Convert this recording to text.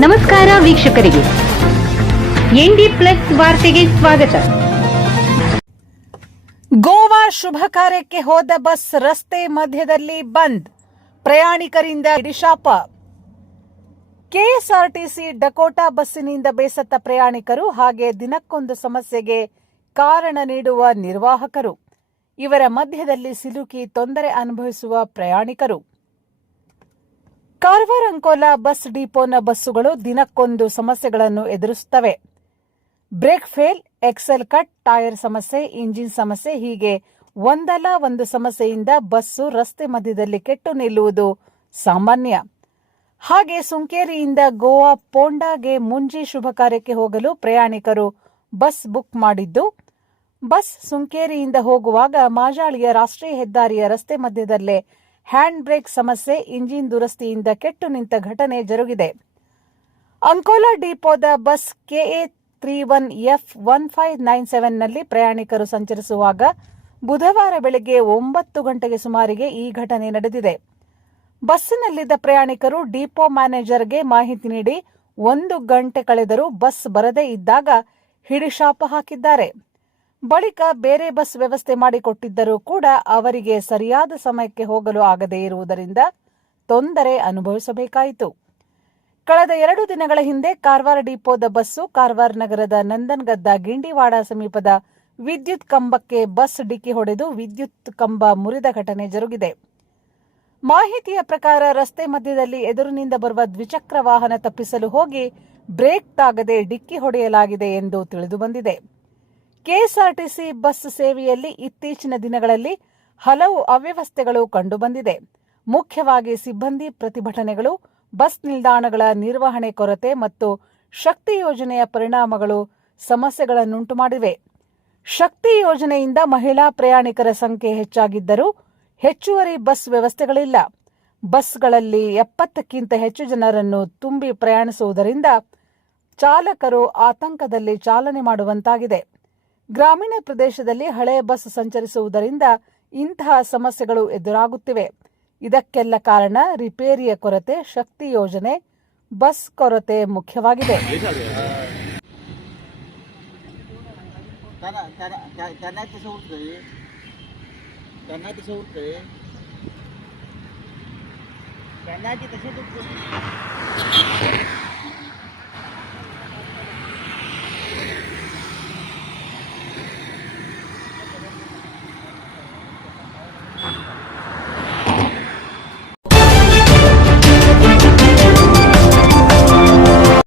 ನಮಸ್ಕಾರ ವೀಕ್ಷಕರಿಗೆ, ND plus ವಾರ್ತೆಗೆ ಸ್ವಾಗತ. ಗೋವಾ ಶುಭ ಕಾರ್ಯಕ್ಕೆ ಹೋದ ಬಸ್ ರಸ್ತೆ ಮಧ್ಯದಲ್ಲಿ ಬಂದ್, ಪ್ರಯಾಣಿಕರಿಂದ ಹಿಡಿಶಾಪ. ಕೆಎಸ್ಆರ್ಟಿಸಿ ಡಕೋಟಾ ಬಸ್ಸಿನಿಂದ ಬೇಸತ್ತ ಪ್ರಯಾಣಿಕರು ಹಾಗೆ ದಿನಕ್ಕೊಂದು ಸಮಸ್ಯೆಗೆ ಕಾರಣ ನೀಡುವ ನಿರ್ವಾಹಕರು, ಇವರ ಮಧ್ಯದಲ್ಲಿ ಸಿಲುಕಿ ತೊಂದರೆ ಅನುಭವಿಸುವ ಪ್ರಯಾಣಿಕರು. ಕಾರವಾರ ಅಂಕೋಲಾ ಬಸ್ ಡಿಪೋನ ಬಸ್ಸುಗಳು ದಿನಕ್ಕೊಂದು ಸಮಸ್ಯೆಗಳನ್ನು ಎದುರಿಸುತ್ತವೆ. Brake fail, axle cut, tyre ಸಮಸ್ಯೆ, ಇಂಜಿನ್ ಸಮಸ್ಯೆ ಹೀಗೆ ಒಂದಲ್ಲ ಒಂದು ಸಮಸ್ಯೆಯಿಂದ ಬಸ್ಸು ರಸ್ತೆ ಮಧ್ಯದಲ್ಲಿ ಕೆಟ್ಟು ನಿಲ್ಲುವುದು ಸಾಮಾನ್ಯ. ಹಾಗೆ ಸುಂಕೇರಿಯಿಂದ ಗೋವಾ ಪೋಂಡಾಗೆ ಮುಂಜಿ ಶುಭ ಕಾರ್ಯಕ್ಕೆ ಹೋಗಲು ಪ್ರಯಾಣಿಕರು ಬಸ್ ಬುಕ್ ಮಾಡಿದ್ದು, ಬಸ್ ಸುಂಕೇರಿಯಿಂದ ಹೋಗುವಾಗ ಮಾಜಾಳಿಯ ರಾಷ್ಟ್ರೀಯ ಹೆದ್ದಾರಿಯ ರಸ್ತೆ ಮಧ್ಯದಲ್ಲೇ ಹ್ಯಾಂಡ್ ಬ್ರೇಕ್ ಸಮಸ್ಯೆ, ಇಂಜಿನ್ ದುರಸ್ತಿಯಿಂದ ಕೆಟ್ಟು ನಿಂತ ಘಟನೆ ಜರುಗಿದೆ. ಅಂಕೋಲಾ ಡಿಪೋದ ಬಸ್ KA 31F1597 ನಲ್ಲಿ ಪ್ರಯಾಣಿಕರು ಸಂಚರಿಸುವಾಗ ಬುಧವಾರ ಬೆಳಗ್ಗೆ 9 ಗಂಟೆಗೆ ಸುಮಾರಿಗೆ ಈ ಘಟನೆ ನಡೆದಿದೆ. ಬಸ್ಸಿನಲ್ಲಿದ್ದ ಪ್ರಯಾಣಿಕರು ಡಿಪೋ ಮ್ಯಾನೇಜರ್ಗೆ ಮಾಹಿತಿ ನೀಡಿ 1 ಗಂಟೆ ಕಳೆದರೂ ಬಸ್ ಬರದೇ ಇದ್ದಾಗ ಹಿಡಿಶಾಪ ಹಾಕಿದ್ದಾರೆ. ಬಳಿಕ ಬೇರೆ ಬಸ್ ವ್ಯವಸ್ಥೆ ಮಾಡಿಕೊಟ್ಟಿದ್ದರೂ ಕೂಡ ಅವರಿಗೆ ಸರಿಯಾದ ಸಮಯಕ್ಕೆ ಹೋಗಲು ಆಗದೇ ಇರುವುದರಿಂದ ತೊಂದರೆ ಅನುಭವಿಸಬೇಕಾಯಿತು. ಕಳೆದ 2 ದಿನಗಳ ಹಿಂದೆ ಕಾರವಾರ ಡಿಪೋದ ಬಸ್ಸು ಕಾರವಾರ ನಗರದ ನಂದನ್ಗದ್ದ ಗಿಂಡಿವಾಡ ಸಮೀಪದ ವಿದ್ಯುತ್ ಕಂಬಕ್ಕೆ ಬಸ್ ಡಿಕ್ಕಿ ಹೊಡೆದು ವಿದ್ಯುತ್ ಕಂಬ ಮುರಿದ ಘಟನೆ ಜರುಗಿದೆ. ಮಾಹಿತಿಯ ಪ್ರಕಾರ ರಸ್ತೆ ಮಧ್ಯದಲ್ಲಿ ಎದುರಿನಿಂದ ಬರುವ ದ್ವಿಚಕ್ರ ವಾಹನ ತಪ್ಪಿಸಲು ಹೋಗಿ ಬ್ರೇಕ್ ತಾಗದೆ ಡಿಕ್ಕಿ ಹೊಡೆಯಲಾಗಿದೆ ಎಂದು ತಿಳಿದುಬಂದಿದೆ. ಕೆಎಸ್ಆರ್ಟಿಸಿ ಬಸ್ ಸೇವೆಯಲ್ಲಿ ಇತ್ತೀಚಿನ ದಿನಗಳಲ್ಲಿ ಹಲವು ಅವ್ಯವಸ್ಥೆಗಳು ಕಂಡುಬಂದಿದೆ. ಮುಖ್ಯವಾಗಿ ಸಿಬ್ಬಂದಿ ಪ್ರತಿಭಟನೆಗಳು, ಬಸ್ ನಿಲ್ದಾಣಗಳ ನಿರ್ವಹಣೆ ಕೊರತೆ ಮತ್ತು ಶಕ್ತಿ ಯೋಜನೆಯ ಪರಿಣಾಮಗಳು ಸಮಸ್ಯೆಗಳನ್ನುಂಟು ಮಾಡಿವೆ. ಶಕ್ತಿ ಯೋಜನೆಯಿಂದ ಮಹಿಳಾ ಪ್ರಯಾಣಿಕರ ಸಂಖ್ಯೆ ಹೆಚ್ಚಾಗಿದ್ದರೂ ಹೆಚ್ಚುವರಿ ಬಸ್ ವ್ಯವಸ್ಥೆಗಳಿಲ್ಲ. ಬಸ್ಗಳಲ್ಲಿ 70ಕ್ಕಿಂತ ಹೆಚ್ಚು ಜನರನ್ನು ತುಂಬಿ ಪ್ರಯಾಣಿಸುವುದರಿಂದ ಚಾಲಕರು ಆತಂಕದಲ್ಲಿ ಚಾಲನೆ ಮಾಡುವಂತಾಗಿದೆ. ಗ್ರಾಮೀಣ ಪ್ರದೇಶದಲ್ಲಿ ಹಳೆಯ ಬಸ್ ಸಂಚರಿಸುವುದರಿಂದ ಇಂತಹ ಸಮಸ್ಯೆಗಳು ಎದುರಾಗುತ್ತಿವೆ. ಇದಕ್ಕೆಲ್ಲ ಕಾರಣ ರಿಪೇರಿಯ ಕೊರತೆ, ಶಕ್ತಿ ಯೋಜನೆ, ಬಸ್ ಕೊರತೆ ಮುಖ್ಯವಾಗಿದೆ.